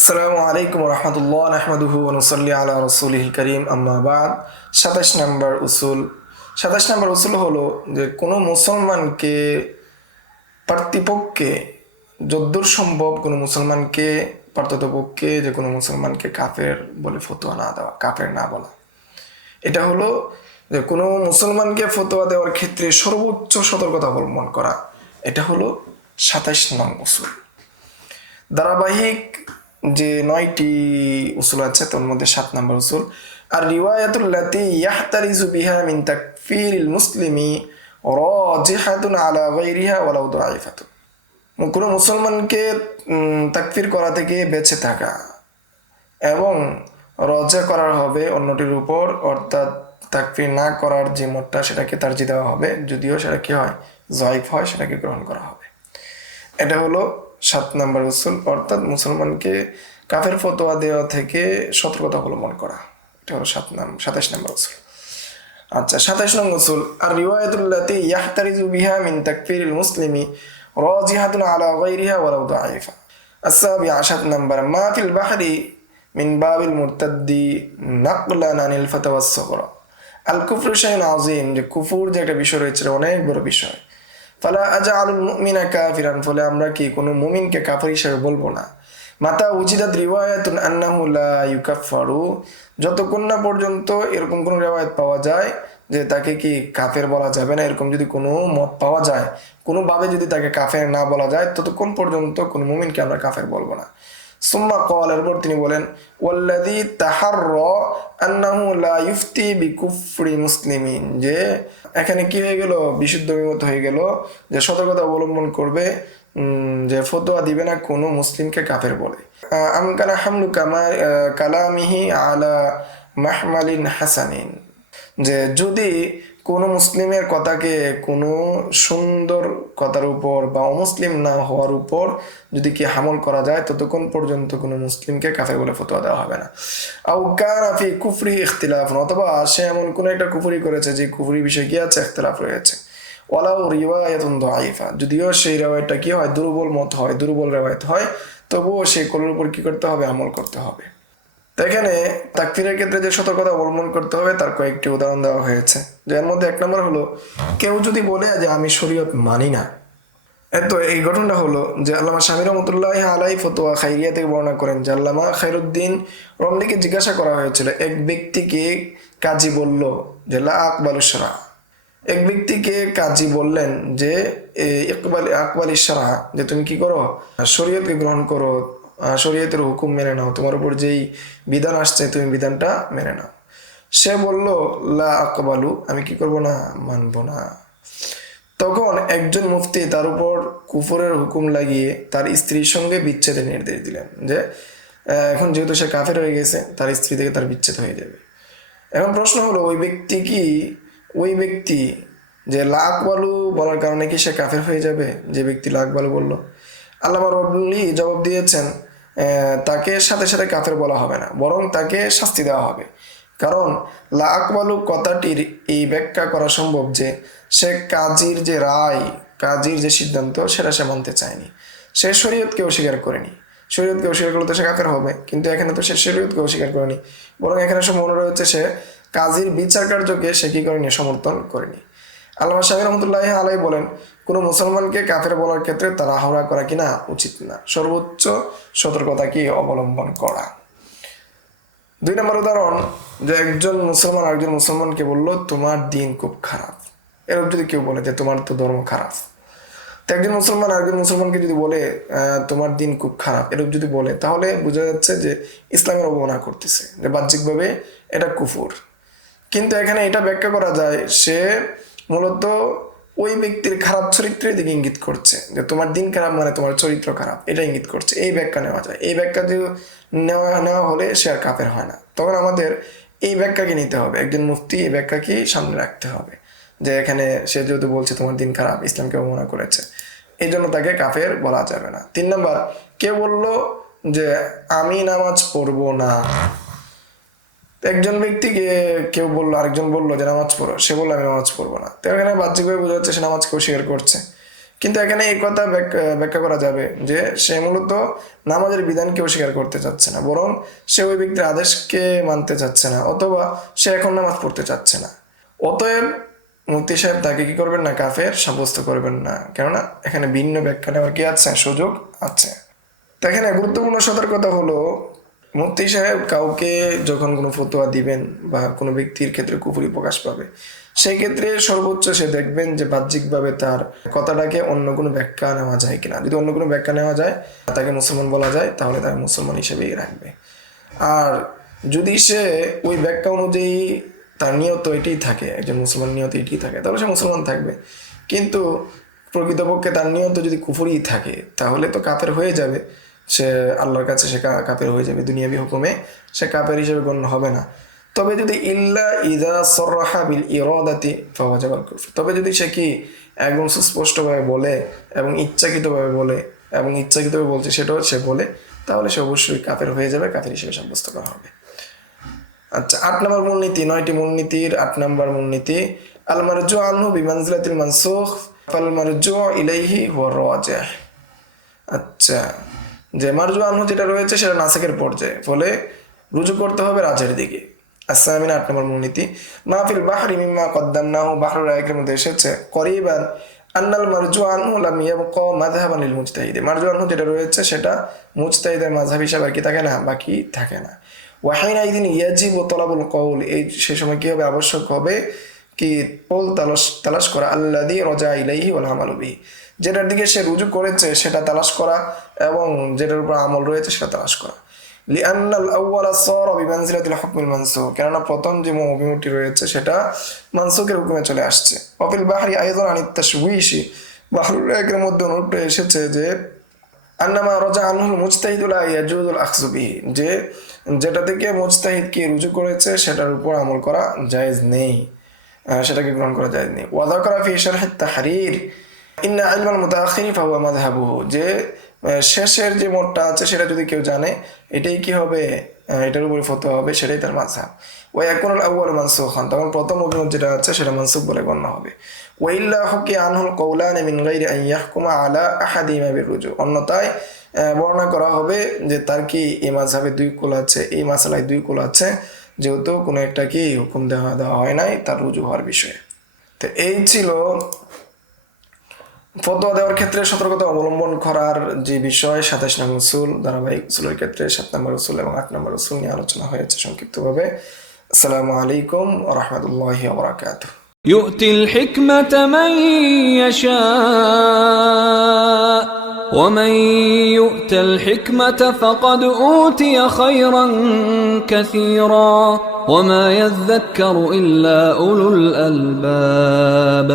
আসসালামু আলাইকুম রহমতুল্লাহ নাহমাদুহু ওয়া নুসাল্লি আলা রাসূলিল কারীম আম্মা বাদ। ২৭ নম্বর উসুল। ২৭ নম্বর উসুল হলো যে কোনো মুসলমানকে পার্থিপক্ষে যদ্দূর সম্ভব কোনো মুসলমানকে পার্থপক্ষে যে কোনো মুসলমানকে কাফের বলে ফতোয়া না দেওয়া, কাফের না বলা। এটা হলো যে কোনো মুসলমানকে ফতোয়া দেওয়ার ক্ষেত্রে সর্বোচ্চ সতর্কতা অবলম্বন করা। এটা হলো ২৭ নং উসুল। ধারাবাহিক যে ৯টি উসুল আছে তার মধ্যে ৭ নম্বর উসুল আর রিওয়ায়াতুল্লাতি ইয়াহতারিজু বিহা মিন তাকফিরিল মুসলিমি রাজিহাতুন আলা গায়রিহা ওয়ালাউ দাঈফাতুন। কোনো মুসলমানকে তাকফির করা থেকে বেঁচে থাকা এবং রজা করার হবে অন্যটির উপর, অর্থাৎ তাকফির না করার যে মতটা সেটাকে তারজিহ দেওয়া হবে, যদিও সেটা কি হয় জয়ীফ হয় সেটাকে গ্রহণ করা হবে। এটা হলো ৭ নম্বর উসুল, অর্থাৎ মুসলমানকে কাফের ফতোয়া দেওয়া থেকে সতর্কতা অবলম্বন করা। এটা হলো ২৭ নম্বর উসুল। আচ্ছা, ২৭ নম্বর উসুল আর রিওয়ায়াতুল্লাতি ইয়াহতারিজু বিহা মিন তাকফিরিল মুসলিমি রাজিহাতুন আলা গায়রিহা ওয়ালাউ দাঈফা। আস-সাবিআ ৭ নম্বর মা ফিল বাহরি মিন বাবিল মুরতাদ্দি নাকলান আনিল ফাতাওয়া আস-সুগরা। আল কুফরু শাইউন আযীম, যে কুফর যে একটা বিষয় রয়েছে অনেক বড় বিষয়। ফালা আজআলুল মুমিনা কাফিরান, ফলে আমরা কি কোনো মুমিনকে কাফির হিসেবে বলবো না। মাতা উজিদাত রিওয়ায়াতুন আন্নাহু লা ইউকাফফারু, যতক্ষণ না পর্যন্ত এরকম কোনো রিওয়ায়াত পাওয়া যায় যে তাকে কি কাফের বলা যাবে না, এরকম যদি কোনো মত পাওয়া যায়, কোনোভাবে যদি তাকে কাফের না বলা যায়, ততক্ষণ পর্যন্ত কোনো মুমিনকে আমরা কাফের বলবো না। সুম্মা ক্বাল, এরপর তিনি বলেন ওয়াল্লাযী তাহাররা আন্নাহু লা ইফতি বিকুফরি মুসলিমিন, যে এখানে কি হয়ে গেল, বিশুদ্ধ অভিমত হয়ে গেল যে সতর্কতা অবলম্বন করবে, যে ফতোয়া দিবে না কোনো মুসলিমকে কাফের বলে। আমকানা হামলু কালামিহি আলা মাহমালিন হাসানিন, যে যদি কোনো মুসলিমের কথাকে কোনো সুন্দর কথার উপর বা অমুসলিম না হওয়ার উপর যদি কি হামল করা যায়, ততক্ষণ পর্যন্ত কোনো মুসলিমকে কাফের বলে ফতোয়া দেওয়া হবে না। আও কানা ফি কুফরি ইখতিলাফ, অথবা সে এমন কোনো একটা কুফরি করেছে যে কুফরি বিষয়ে কি আছে, ইখতিলাফ রয়েছে। ওয়ালাউ রিওয়ায়াতুন দাঈফা, যদিও সেই রিওয়ায়াতটা কি হয়, দুর্বল মত হয়, দুর্বল রিওয়ায়াত হয়, তবুও সেই কোলের উপর কি করতে হবে, আমল করতে হবে। তো এখানে তাকফিরের ক্ষেত্রে যে সতর্কতা অবলম্বন করতে হবে তার কয়েকটি উদাহরণ দেওয়া হয়েছে, যার মধ্যে ১ নম্বর হলো কেউ যদি বলে যে আমি শরীয়ত মানি না। তো এই ঘটনাটা হলো যে আল্লামা শামী রহমতুল্লাহ আলাই ফতোয়া খাইরিয়া থেকে বর্ণনা করেন যে আল্লামা খায়রুদ্দিন রমলিকে জিজ্ঞাসা করা হয়েছিল, এক ব্যক্তিকে কাজী বলল যে লা আকবালু শরা, এক ব্যক্তিকে কাজী বললেন যে আকবাল ইশরা, যে তুমি কি করো, শরীয়তকে গ্রহণ করো, শরীয়তের হুকুম মেনে নাও, তোমার উপর যেই বিধান আসছে তুমি বিধানটা মেনে নাও। সে বলল লা আকবালু, আমি কি করব না, মানব না। তখন একজন মুফতি তার উপর কুফরের হুকুম লাগিয়ে তার স্ত্রীর সঙ্গে বিচ্ছেদের নির্দেশ দিলেন, যে এখন যেহেতু সে কাফের হয়ে গেছে, তার স্ত্রী থেকে তার বিচ্ছেদ হয়ে যাবে। এখন প্রশ্ন হলো ওই ব্যক্তি যে লা আকবালু বলার কারণে কি সে কাফের হয়ে যাবে, যে ব্যক্তি লা আকবালু বলল? আল্লামা রবলি জবাব দিয়েছেন, তাকে সাথে সাথে কাফের বলা হবে না, বরং তাকে শাস্তি দেওয়া হবে। কারণ লা আকবালু কথাটির এই ব্যাখ্যা করা সম্ভব যে সে কাজীর যে রায়, কাজীর যে সিদ্ধান্ত সেটা সে মানতে চায়নি, সে শরীয়তকে অস্বীকার করেনি। শরীয়তকে অস্বীকার করলে তো সে কাফের হবে, কিন্তু এখানে তো সে শরীয়তকে অস্বীকার করেনি, বরং এখানে সব মনে রয়েছে সে কাজীর বিচার কার্যকে সে কি করেনি, সমর্থন করেনি। আল্লামা শামী রহমতুল্লাহ আলাই বলেন, কোনো মুসলমানকে কাফের বলার ক্ষেত্রে তাড়াহুড়া করা কিনা উচিত না, সর্বোচ্চ সতর্কতা কি অবলম্বন করা। ২ নম্বর উদাহরণ, যে একজন মুসলমান আরেকজন মুসলমানকে বলল তোমার দিন খুব খারাপ। এরকম যদি কেউ বলে যে তোমার তো ধর্ম খারাপ, তো একজন মুসলমান আরেকজন মুসলমানকে যদি বলে তোমার দিন খুব খারাপ, এরকম যদি বলে, তাহলে বোঝা যাচ্ছে যে ইসলামের অবমাননা করতেছে, যে বাহ্যিকভাবে এটা কুফর। কিন্তু এখানে এটা ব্যাখ্যা করা যায় সে মূলত ওই ব্যক্তির খারাপ চরিত্রের দিকে ইঙ্গিত করছে, যে তোমার দিন খারাপ মানে তোমার চরিত্র খারাপ, এটা ইঙ্গিত করছে। এই ব্যাখ্যা নেওয়া যায়। এই ব্যাখ্যা যদি নেওয়া হলে সে আর কাফের হয় না। তখন আমাদের এই ব্যাখ্যাকে নিতে হবে, একজন মুফতি এই ব্যাখ্যাকে সামনে রাখতে হবে, যে এখানে সে যেহেতু বলছে তোমার দিন খারাপ, ইসলামকে অবমাননা করেছে, এই জন্য তাকে কাফের বলা যাবে না। ৩ নম্বর, কেউ বলল যে আমি নামাজ পড়বো না। একজন ব্যক্তিকে কেউ বললো, আরেকজন বললো যে নামাজ পড়ো, সে বললো আমি নামাজ পড়বো না। তো এখানে বাহ্যিকভাবে বোঝা যাচ্ছে সে নামাজকে অস্বীকার করছে। কিন্তু এখানে এই কথা ব্যাখ্যা করা যাবে যে সে মূলত নামাজের বিধানকে অস্বীকার করতে চাচ্ছে না, বরং সে ওই ব্যক্তির আদেশকে মানতে চাচ্ছে না, অথবা সে এখন নামাজ পড়তে চাচ্ছে না। অতএব মুফতি সাহেব তাকে কি করবেন না, কাফের সাব্যস্ত করবেন না, কেননা এখানে ভিন্ন ব্যাখ্যা নেওয়ার কি আছে, সুযোগ আছে। তো এখানে গুরুত্বপূর্ণ সতর্কতা হলো, মুফতি সাহেব কাউকে যখন কোনো ফতোয়া দিবেন বা কোনো ব্যক্তির ক্ষেত্রে কুফরি প্রকাশ পাবে, সেই ক্ষেত্রে সর্বোচ্চ সে দেখবেন যে বাহ্যিকভাবে তার কথাটাকে অন্য কোনো ব্যাখ্যা নেওয়া যায় কিনা। যদি অন্য কোনো ব্যাখ্যা নেওয়া যায়, তাকে মুসলমান বলা যায়, তাহলে তাকে মুসলমান হিসেবেই রাখবে। আর যদি সে ওই ব্যাখ্যা অনুযায়ী তার নিয়ত এটাই থাকে, একজন মুসলমান নিয়ত এটাই থাকে, তাহলে সে মুসলমান থাকবে। কিন্তু প্রকৃতপক্ষে তার নিয়ত যদি কুফরি থাকে, তাহলে তো কাফের হয়ে যাবে, সে আল্লাহর কাছে সে কাফের হয়ে যাবে, দুনিয়াবি হুকুমে সে কাফের হিসেবে গণ্য হবে না। তবে যদি ইল্লা ইদা সররাহা বিল ইরাদাতি ফাওয়াজাবাল কুফর, তবে যদি সে কি একদম সুস্পষ্টভাবে বলে এবং ইচ্ছাকৃতভাবে বলে এবং ইচ্ছাকৃতভাবে বলছে সেটাও সে বলে, তাহলে সে অবশ্যই কাফের হয়ে যাবে, কাফের হিসেবে সাব্যস্ত করা হবে। আচ্ছা, 8 নম্বর মূলনীতি, 9টি মূলনীতির 8 নম্বর মূলনীতি, আল মারজু আনহু বিমানজিলাতিল মানসুখ ফাল মারজু ইলাইহি হুয়া রাজিহ। আচ্ছা, যে মারজু আনহু যেটা রয়েছে সেটা নাসিকের পর্যায়ে, ফলে রুজু করতে হবে রাজের দিকে। আসসামিনা 8 নম্বর মূলনীতি, মাহফিল বাহরি মিম্মা কদ্দামনাহু, বাহরুল রায়কের মধ্যে এসেছে করিবান আন্নাল মারজু আনহু লাম ইয়াবকা মাযহাবান লিল মুজতাহিদ, মারজু আনহু যেটা রয়েছে সেটা মুজতাহিদের মাযহাব হিসেবে কি থাকে না, বাকি থাকে না। ওয়াহিনা ইদিন ইয়াজিবু তলাবুল কওল, এই সেই সময় কি হবে, আবশ্যক হবে কি পোল তালাশ করা, আল্লাযী রাজা ইলাইহি ওয়াল আমালু বিহি, যেটার দিকে সে রুজু করেছে সেটা তালাশ করা এবং যেটার উপর আমল রয়েছে সেটা তালাশ করা। লিআন্নাল আউওয়ালা সারা বিমানজিলাতিল হুকমিল মানসুখ, কেননা প্রথম যে অভিমুখটি রয়েছে সেটা মানসুখের হুকুমে চলে আসছে। ওয়াফিল বাহরি আইযান আনিত তাশউইশি, বাহরুল রায়কের মধ্যে অনুরূপটা এসেছে যে আন্নামা রাজা আনহুল মুজতাহিদু লা ইয়াজুজুল আখযু বিহি, যে যেটা থেকে মুজতাহিদ কি রুজু করেছে সেটার উপর আমল করা জায়েজ নেই, সেটাকে গ্রহণ করা জায়েজ নেই। ওয়া যাকারা ফি শারহ আত-তাহরীর ইন্না ইলমাল মুতাআখিরি ফাহুয়া মাযহাবুহু, যে শেষের যে মোড়টা আছে সেটা যদি কেউ জানে, এটাই কি হবে, এটার উপরে ফতোয়া হবে, সেটাই তার মাযহাব। ওয়া ইয়াকুনুল আউয়ালু মানসুখান, তখন প্রথম অভিমত যেটা আছে সেটা মানসুখ বলে গণ্য হবে। ওয়া ইল্লা হুকি আনহুল কওলানি মিন গায়রি আন ইয়াহকুমা আলা আহাদিমা বিরুজু, অন্যথায় বর্ণনা করা হবে যে তার কি এই মাযহাবে দুই কুল আছে, এই মাসালায় দুই কুল আছে, যেহেতু কোনো একটা কি হুকুম দেওয়া হয় নাই তার রুজু হওয়ার বিষয়ে। তো এই ছিল ফতোয়া দেওয়ার ক্ষেত্রে সতর্কতা অবলম্বন করার যে বিষয়। 27 নম্বর উসুল, ধারাবাহিক উসুলের ক্ষেত্রে 7 নম্বর উসুল এবং 8 নম্বর উসুল নিয়ে আলোচনা হয়েছে সংক্ষিপ্তভাবে। আসসালামু আলাইকুম ওয়া রাহমাতুল্লাহি ওয়া বারাকাতুহু। يؤتي الحكمة من يشاء ومن يؤت الحكمة فقد أوتي خيرا كثيرا وما يذكر إلا أولو الألباب.